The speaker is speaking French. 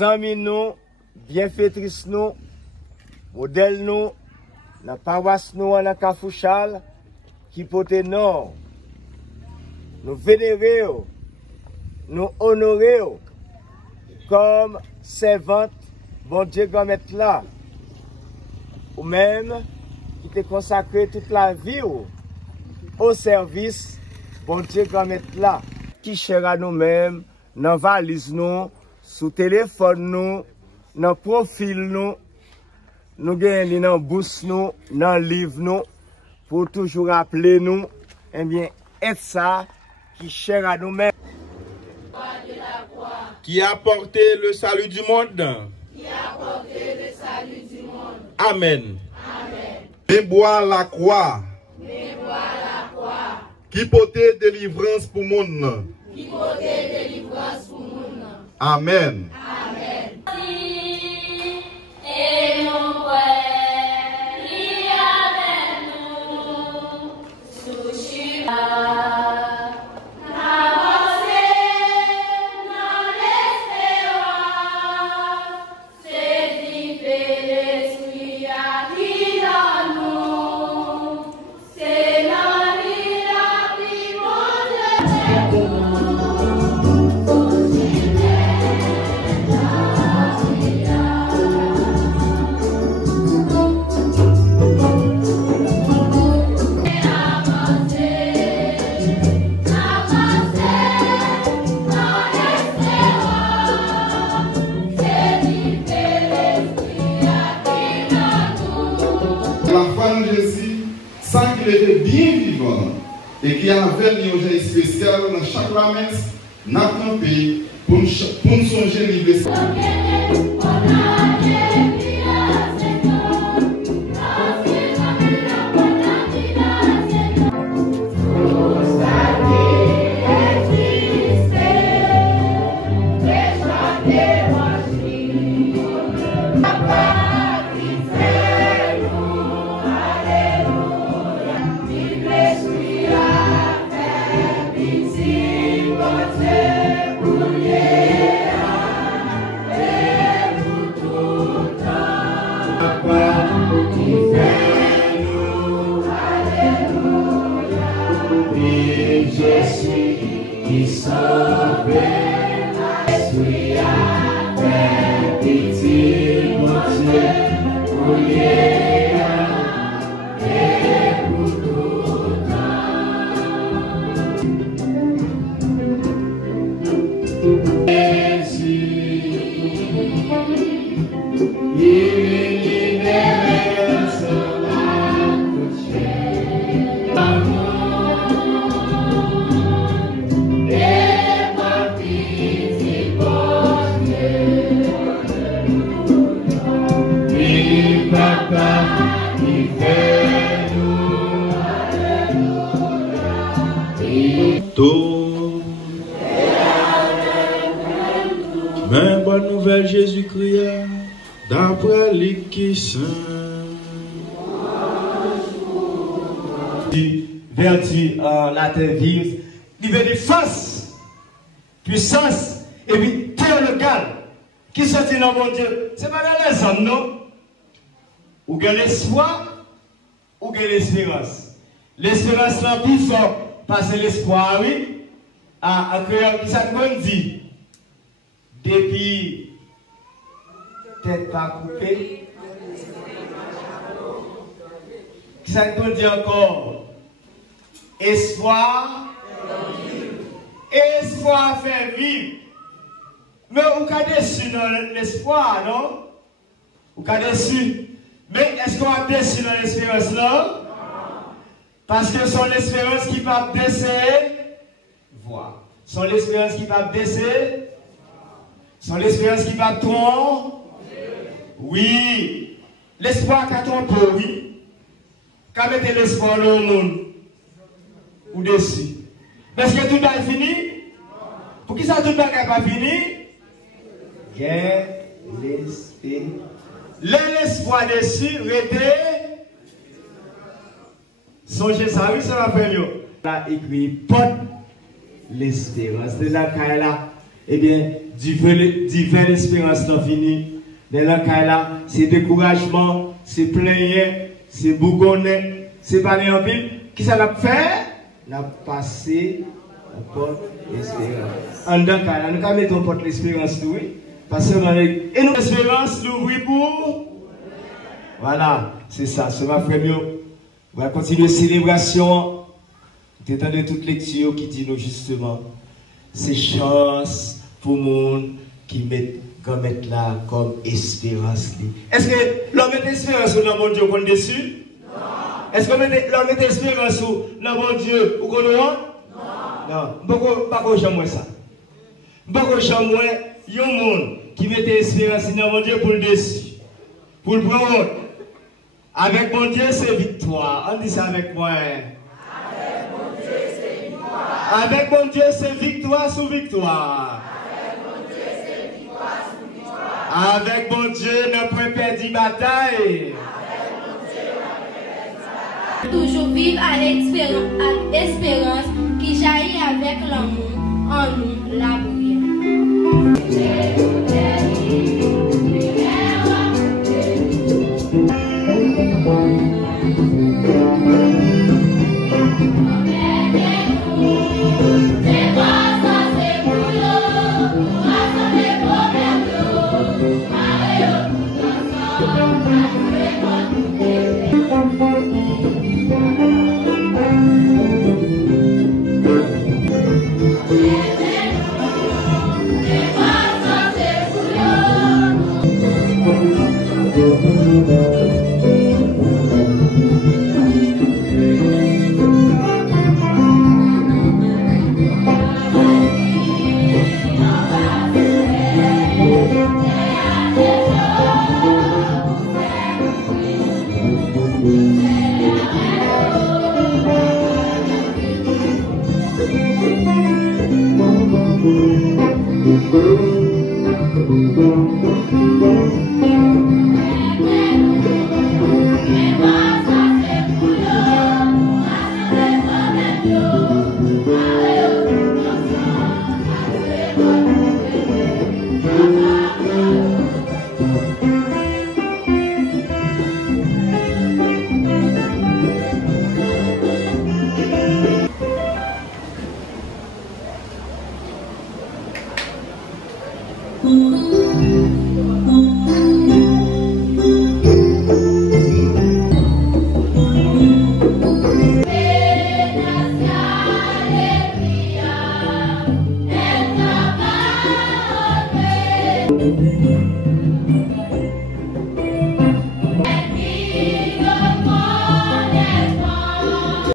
amis nous, bienfaitrices nous, modèles nous, dans la paroisse nous, dans Kafouchal, qui pote nord, nous vénérer, nous honorer comme servante, bon Dieu va mettre là, ou même qui te consacré toute la vie au service, bon Dieu va mettre là, qui cher à nous-mêmes, dans valise nous, sous téléphone nous, dans profil nous, nous gagnons dans bourse nous, dans livre nous, pour toujours rappeler nous, eh bien, être ça qui cher à nous-mêmes. Qui a porté le salut du monde. Qui a porté le salut du monde. Amen. Amen. Mémoire la croix. Mémoire la croix. Qui portait délivrance pour monde. Qui portait délivrance pour monde. Amen. Amen. Et mon frère, il avec nous, sous sans qu'il était bien vivant et qui avait un objet spécial dans chaque ramesse, n'a campé pour nous songer l'ivre. Qui sauve l'esprit après pitié, mon Dieu, pour et pour tout temps. Jésus, il libère son âme. Mais bonne nouvelle Jésus-Christ, d'après l'Écriture saint. Vertu en latin vive, il veut dire force, puissance, et puis théologal, qui sortit dans mon Dieu. C'est pas dans les hommes, non? Ou bien l'espoir, ou bien l'espérance. L'espérance là plus fort, parce que l'espoir, oui, à créer, qui ça qu'on dit? Depuis tête pas coupée, qui ça qu'on dit encore? Espoir, espoir fait vivre. Mais vous êtes déçu dans l'espoir, non? Vous êtes déçu. Mais est-ce qu'on a déçu dans l'espérance là? Parce que son l'espérance qui va baisser, voir. Son l'espérance qui va baisser, son l'espérance qui va tromper. Oui. L'espoir qui a trompé, oui. Qu'a mettez l'espoir dans le monde? Ou déçu. Parce que tout est fini? Pour qui ça tout n'est pas fini? Guerre, l'espoir déçu, rete. Songez ça, oui, ça va faire mieux. Là, écrit, porte l'espérance. De la là, eh bien, divers espérances dans fini. Dans là, c'est découragement, c'est plaigner, c'est bougonner, c'est parler en ville. Qui ça l'a fait? N'a passé la porte l'espérance. En dans cas, nous allons mettre en porte l'espérance, oui. Parce que et nous l'espérance l'ouvrir pour. Voilà, c'est ça, c'est ma frère. On va continuer la célébration. Vous entendez toute lecture qui dit nous justement, c'est chance pour le monde qui met là comme espérance. Est-ce que l'homme met espérance dans mon Dieu qu'on est déçu? Non. Est-ce que l'homme met espérance dans mon Dieu ou qu'on est non? Non. Pas qu'on jamais ça. Pas qu'on jamais il y a un monde qui met espérance dans mon Dieu pour le déçu. Pour le prendre. Avec mon Dieu c'est victoire. On dit ça avec moi. Avec mon Dieu, c'est victoire sous victoire. Avec mon Dieu, ne peut perdre bataille. Toujours vivre à l'espérance qui jaillit avec l'amour en nous, la